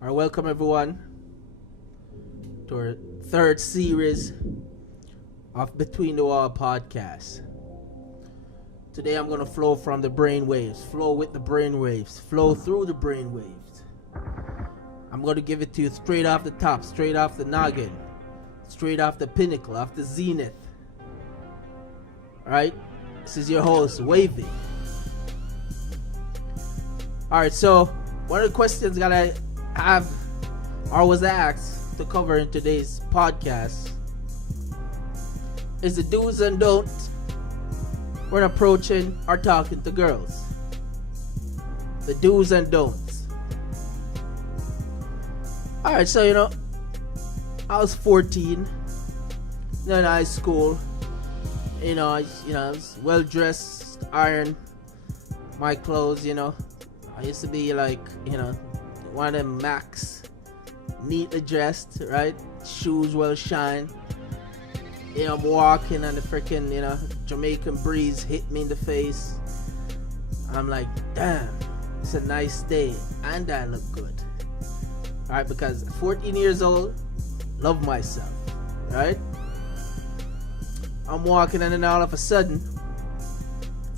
Or welcome everyone to our third series of Between the Wall podcast. Today I'm gonna flow from the brain waves, flow with the brain waves, flow through the brain waves. I'm gonna give it to you straight off the top, straight off the noggin, straight off the pinnacle, off the zenith. Alright? This is your host, Wavy. Alright, so one of the questions that I have or was asked to cover in today's podcast is the do's and don'ts when approaching or talking to girls. The do's and don'ts. Alright, so I was 14, then high school. I was well dressed, iron my clothes. I used to be like, one of them Max, neatly dressed, right? Shoes well shined. I'm walking and the freaking, Jamaican breeze hit me in the face. I'm like, damn, it's a nice day and I look good. Alright, because 14 years old, love myself, right? I'm walking and then all of a sudden,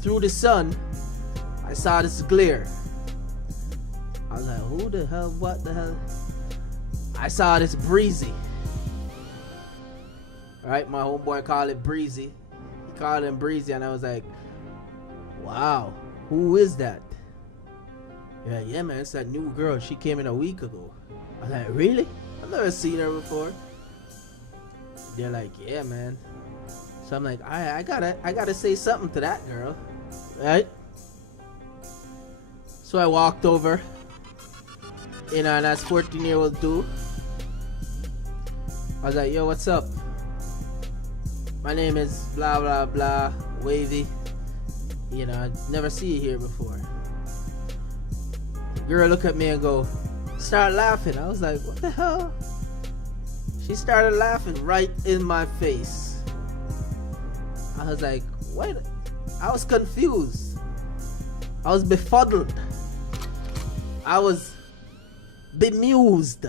through the sun, I saw this glare. I was like, who the hell, what the hell? I saw this breezy. Right, my homeboy called it breezy. He called him breezy and I was like, wow, who is that? Yeah man, it's that new girl. She came in a week ago. I was like, really? I've never seen her before. They're like, yeah man. So I'm like, I gotta say something to that girl. Right? So I walked over. And as 14-year-old do, I was like, yo, what's up? My name is blah blah blah Wavy. I never see you here before. Girl look at me and start laughing. I was like, what the hell? She started laughing right in my face. I was like, wait. I was confused. I was befuddled. I was bemused.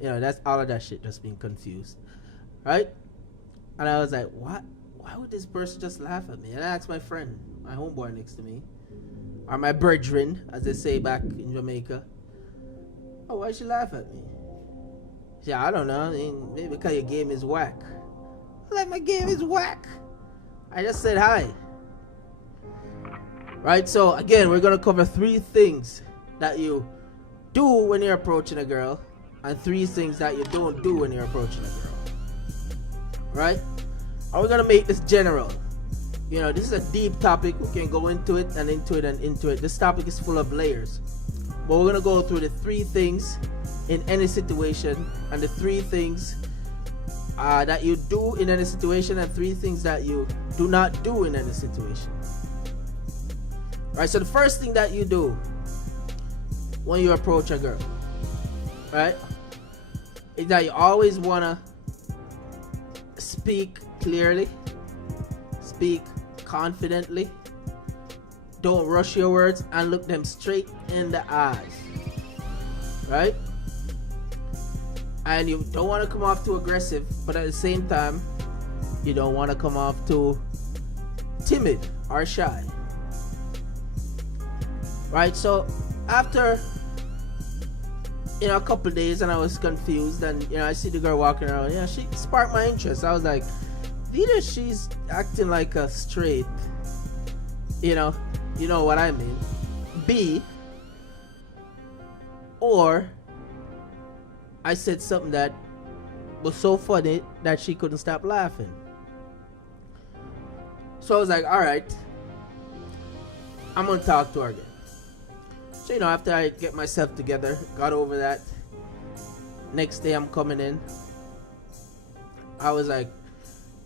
That's all of that shit, just being confused. Right? And I was like, what? Why would this person just laugh at me? And I asked my friend, my homeboy next to me, or my brethren, as they say back in Jamaica, oh, why'd she laugh at me? She said, I don't know. Maybe because your game is whack. I was like, my game is whack. I just said hi. Right? So, again, we're going to cover 3 things that you do when you're approaching a girl, and 3 things that you don't do when you're approaching a girl. Right? And we're gonna make this general. This is a deep topic. We can go into it and into it and into it. This topic is full of layers, but we're gonna go through the 3 things in any situation, and the 3 things that you do in any situation, and 3 things that you do not do in any situation. Right? So the first thing that you do when you approach a girl, right, is that you always wanna speak clearly, speak confidently, don't rush your words, and look them straight in the eyes. Right? And you don't want to come off too aggressive, but at the same time, you don't want to come off too timid or shy. Right? So after a couple of days, and I was confused, and I see the girl walking around. She sparked my interest. I was like, either she's acting like a straight, you know what I mean, B, or I said something that was so funny that she couldn't stop laughing. So I was like, alright, I'm gonna talk to her again. So after I get myself together, got over that, next day I'm coming in, I was like,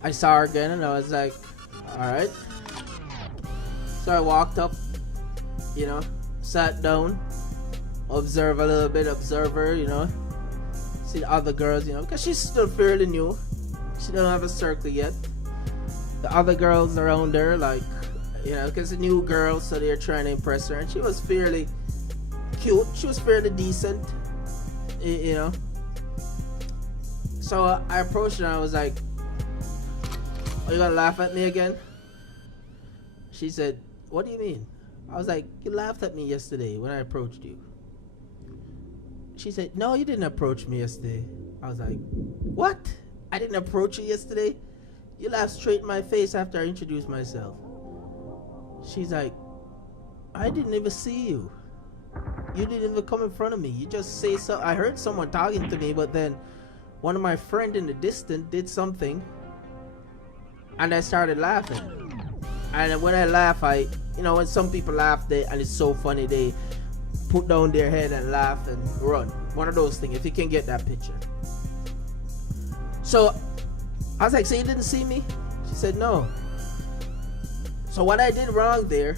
I saw her again and I was like, alright. So I walked up, sat down, observe a little bit, observe her, see the other girls, because she's still fairly new. She don't have a circle yet. The other girls around her, like, because a new girl, so they're trying to impress her, and she was fairly cute. She was fairly decent. you know. So I approached her and I was like, "Are you gonna laugh at me again?" She said, "What do you mean?" I was like, "You laughed at me yesterday when I approached you." She said, "No, you didn't approach me yesterday." I was like, "What? I didn't approach you yesterday? You laughed straight in my face after I introduced myself." She's like, "I didn't even see you. You didn't even come in front of me. You just say so. I heard someone talking to me, but then one of my friend in the distance did something and I started laughing. And when I laugh, when some people laugh, and it's so funny, they put down their head and laugh and run. One of those things, if you can get that picture." So I was like, "So you didn't see me?" She said, "No." So what I did wrong there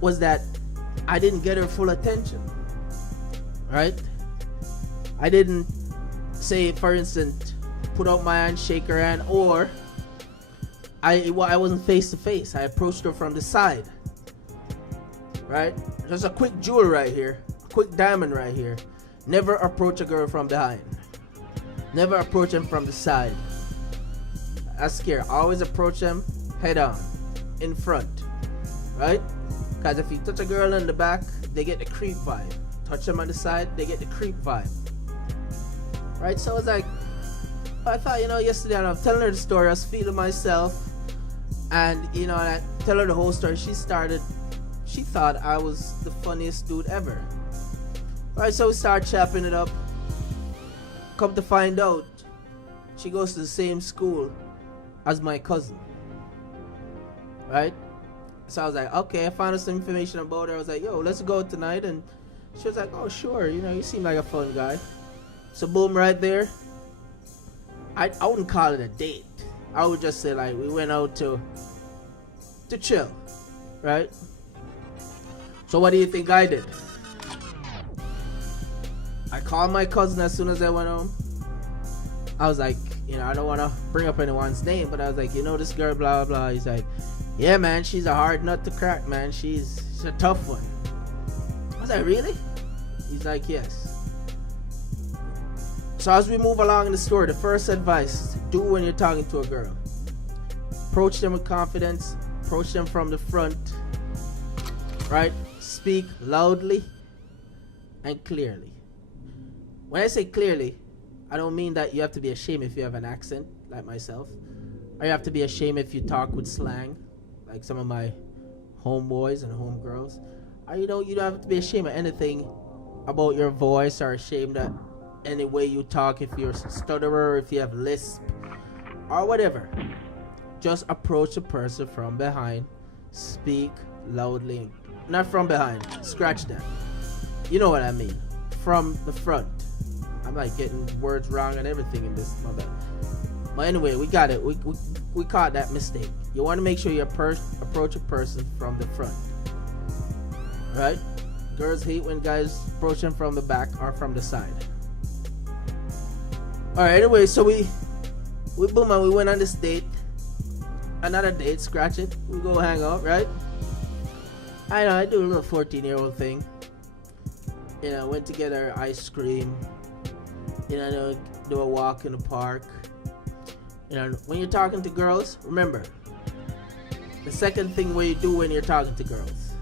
was that I didn't get her full attention, right? I didn't say, for instance, put out my hand, shake her hand, or I wasn't face to face. I approached her from the side, right? Just a quick jewel right here, a quick diamond right here. Never approach a girl from behind. Never approach them from the side. That's scary. Always approach them head on, in front, right? Because if you touch a girl in the back, they get the creep vibe. Touch them on the side, they get the creep vibe, right? So I was like, I thought, yesterday, and I'm telling her the story, I was feeling myself, and and I tell her the whole story. She thought I was the funniest dude ever. Right, so we start chopping it up. Come to find out, she goes to the same school as my cousin, right? So I was like, okay, I found out some information about her. I was like, "Yo, let's go tonight." And she was like, "Oh, sure, you seem like a fun guy." So boom, right there. I wouldn't call it a date. I would just say, like, we went out to chill, right? So what do you think I did? I called my cousin as soon as I went home. I was like, I don't want to bring up anyone's name, but I was like, "This girl, blah, blah, blah." He's like, "Yeah, man, she's a hard nut to crack, man. She's a tough one." I was like, "Really?" He's like, "Yes." So as we move along in the story, the first advice, do when you're talking to a girl. Approach them with confidence. Approach them from the front. Right? Speak loudly and clearly. When I say clearly, I don't mean that you have to be ashamed if you have an accent, like myself. Or you have to be ashamed if you talk with slang, like some of my homeboys and homegirls. Or you don't have to be ashamed of anything about your voice, or ashamed of any way you talk, if you're a stutterer, if you have lisp, or whatever. Just approach a person from behind. Speak loudly. Not from behind. Scratch that. You know what I mean. From the front. I'm like getting words wrong and everything in this. My bad. But anyway, we got it. We caught that mistake. You want to make sure you approach a person from the front. Right? Girls hate when guys approach them from the back or from the side. Alright, anyway, so we boom, and we went on this date. Another date, scratch it. We go hang out, right? I know, I do a little 14-year-old thing. Went to get our ice cream. Do a walk in the park. When you're talking to girls, remember, the second thing what you do when you're talking to girls.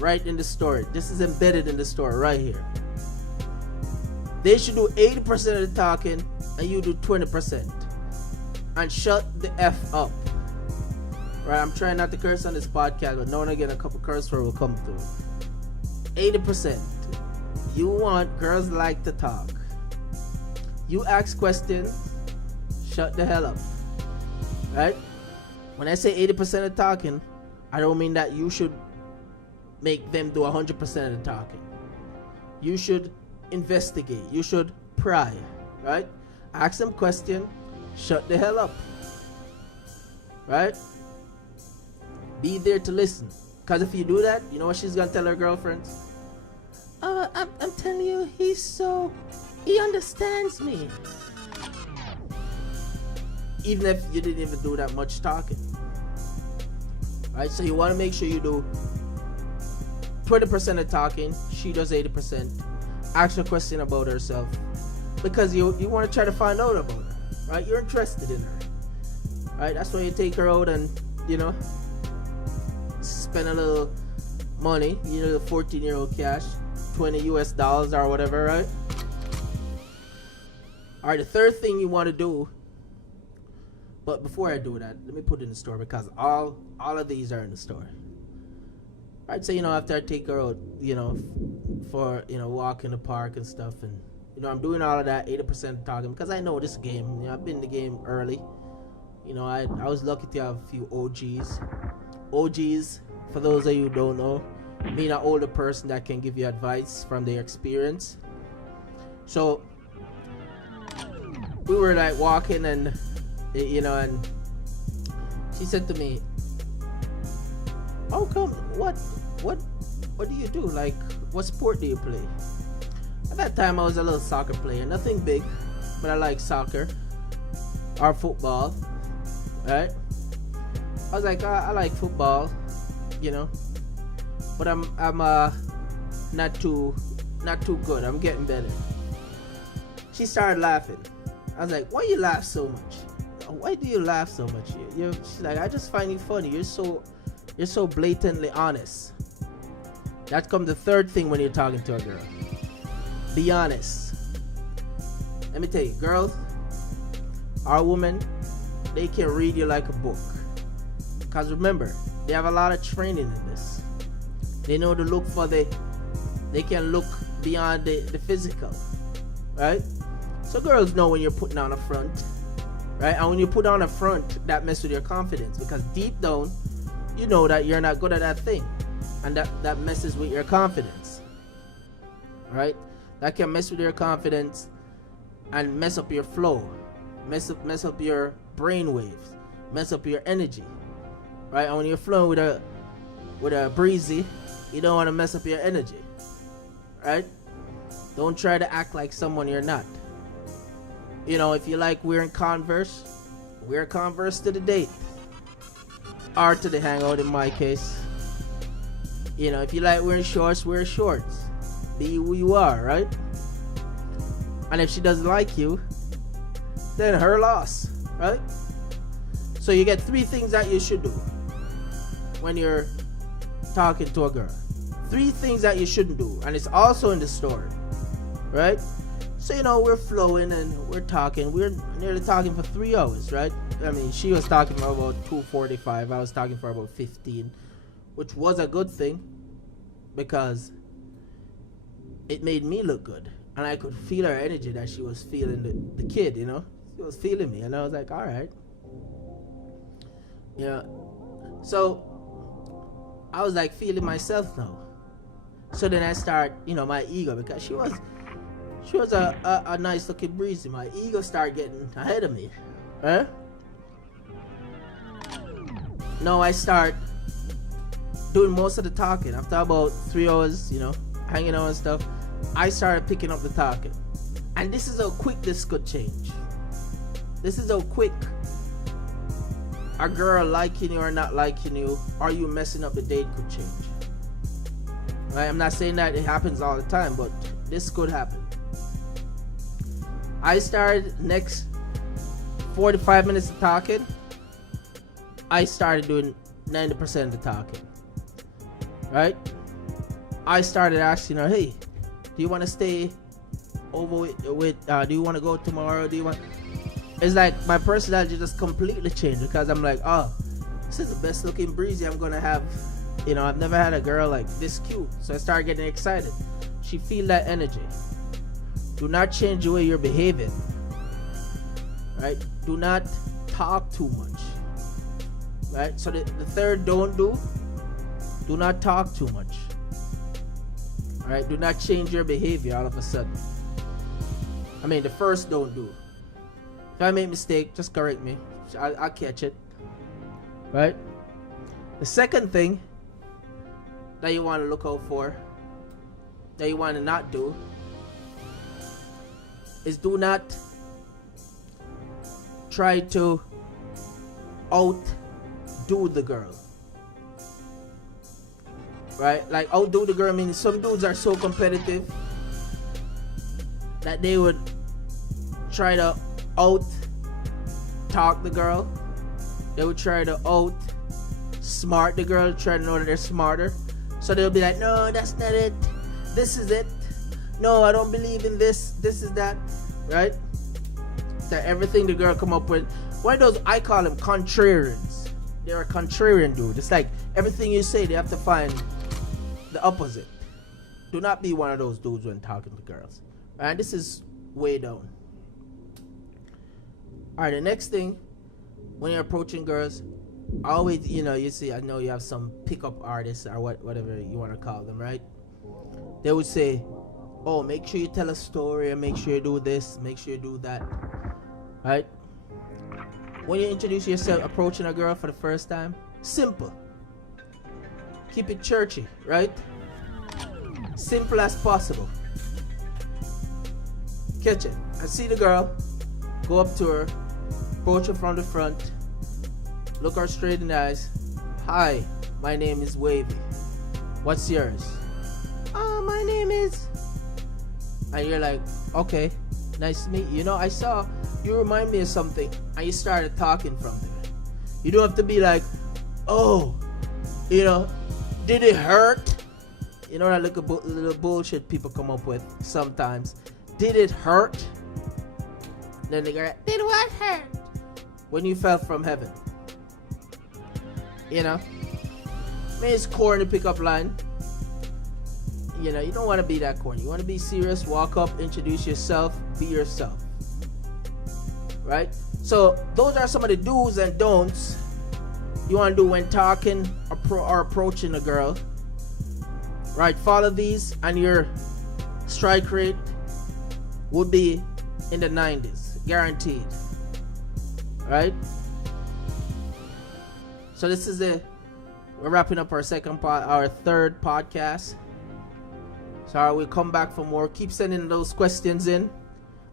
Right in the story. This is embedded in the story right here. They should do 80% of the talking and you do 20%. And shut the F up. Right, I'm trying not to curse on this podcast, but now and again a couple curse words will come through. 80%. You want girls like to talk. You ask questions, shut the hell up. Right? When I say 80% of talking, I don't mean that you should make them do 100% of the talking. You should investigate. You should pry. Right? Ask them questions, shut the hell up. Right? Be there to listen. Because if you do that, you know what she's going to tell her girlfriends? I'm telling you, he understands me. Even if you didn't even do that much talking. Right? So you want to make sure you do 20% of talking. She does 80%. ask her a question about herself, because you want to try to find out about her, right? You're interested in her, right? That's why you take her out and, you know, spend a little money, you know, the 14-year-old cash, $20 US or whatever, right? All right, the third thing you want to do, but before I do that, let me put it in the store, because all of these are in the store. I'd say, you know, after I take her out, you know, for, you know, walk in the park and stuff, and, you know, I'm doing all of that 80% talking, because I know this game. You know, I've been in the game early. You know, I was lucky to have a few OGs. OGs, for those of you who don't know, mean an older person that can give you advice from their experience. So we were like walking, and, you know, and she said to me, "How come? What do you do? Like, what sport do you play?" At that time, I was a little soccer player, nothing big, but I like soccer or football, right? I was like, I like football, you know, but I'm not too good. I'm getting better. She started laughing. I was like, "Why you laugh so much? Why do you laugh so much?" She's like, "I just find you funny. You're so blatantly honest." That comes the third thing when you're talking to a girl. Be honest. Let me tell you, girls or women, they can read you like a book. Because remember, they have a lot of training in this. They know to look for they can look beyond the physical, right? So girls know when you're putting on a front, right? And when you put on a front, that messes with your confidence, because deep down, you know that you're not good at that thing, and that messes with your confidence, right? That can mess with your confidence and mess up your flow, mess up your brain waves, mess up your energy, right? And when you're flowing with a breezy, you don't want to mess up your energy, right? Don't try to act like someone you're not. You know, if you like wearing Converse, wear Converse to the date, or to the hangout in my case. You know, if you like wearing shorts, wear shorts. Be who you are, right? And if she doesn't like you, then her loss, right? So you get 3 things that you should do when you're talking to a girl. 3 things that you shouldn't do, and it's also in the story, right? So, you know, we're flowing and we're talking. We're nearly talking for 3 hours, right? I mean, she was talking for about 2:45. I was talking for about 15, which was a good thing, because it made me look good. And I could feel her energy, that she was feeling the kid, you know? She was feeling me. And I was like, all right. Yeah. So I was like feeling myself now. So then I start, you know, my ego, because she was a nice looking breezy. My ego started getting ahead of me. Right? Now I start doing most of the talking. After about 3 hours, you know, hanging out and stuff, I started picking up the talking. And this is how quick this could change. This is how quick a girl liking you or not liking you, or you messing up the date, could change. Right? I'm not saying that it happens all the time, but this could happen. I started next 45 minutes of talking, I started doing 90% of the talking. Right? I started asking her, "Hey, do you want to stay over with do you want to go tomorrow? Do you want..." It's like my personality just completely changed, because I'm like, oh, this is the best looking breezy I'm gonna have. You know, I've never had a girl like this cute. So I started getting excited. She feel that energy. Do not change the way you're behaving. Right? Do not talk too much. Right? So the third don't do not talk too much. Alright? Do not change your behavior all of a sudden. I mean, the first don't do. If I make a mistake, just correct me. I'll catch it. Right? The second thing that you want to look out for, that you want to not do, is do not try to outdo the girl. Right? Like, outdo the girl means some dudes are so competitive that they would try to out talk the girl. They would try to out smart the girl, try to know that they're smarter. So they'll be like, no, that's not it. This is it. No, I don't believe in this. This is that. Right? That everything the girl come up with. Why those, I call them contrarians. They're a contrarian dude. It's like everything you say, they have to find the opposite. Do not be one of those dudes when talking to girls. Alright, this is way down. Alright, the next thing, when you're approaching girls, always, you see, I know you have some pickup artists or whatever you want to call them, right? They would say, oh, make sure you tell a story, and make sure you do this, make sure you do that, right? When you introduce yourself approaching a girl for the first time, simple. Keep it churchy, right? Simple as possible. Catch it. I see the girl, go up to her, approach her from the front, look her straight in the eyes. Hi, my name is Wavy. What's yours? Oh, my name is... And you're like, okay, nice to meet you. I saw you remind me of something, and you started talking from there. You don't have to be like, oh, did it hurt? That little bullshit people come up with sometimes. Did it hurt? Then they go, did what hurt? When you fell from heaven. It's corny pickup line. You don't want to be that corny. You want to be serious, walk up, introduce yourself, be yourself. Right? So those are some of the do's and don'ts you want to do when talking or approaching a girl. Right? Follow these and your strike rate would be in the 90s. Guaranteed. Right? So this is we're wrapping up our third podcast. So we'll come back for more. Keep sending those questions in.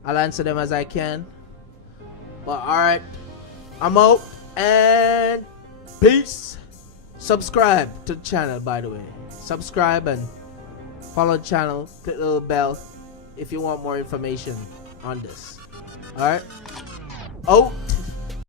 I'll answer them as I can. But alright, I'm out and peace. Subscribe to the channel, by the way. Subscribe and follow the channel. Click the little bell if you want more information on this. Alright. Oh.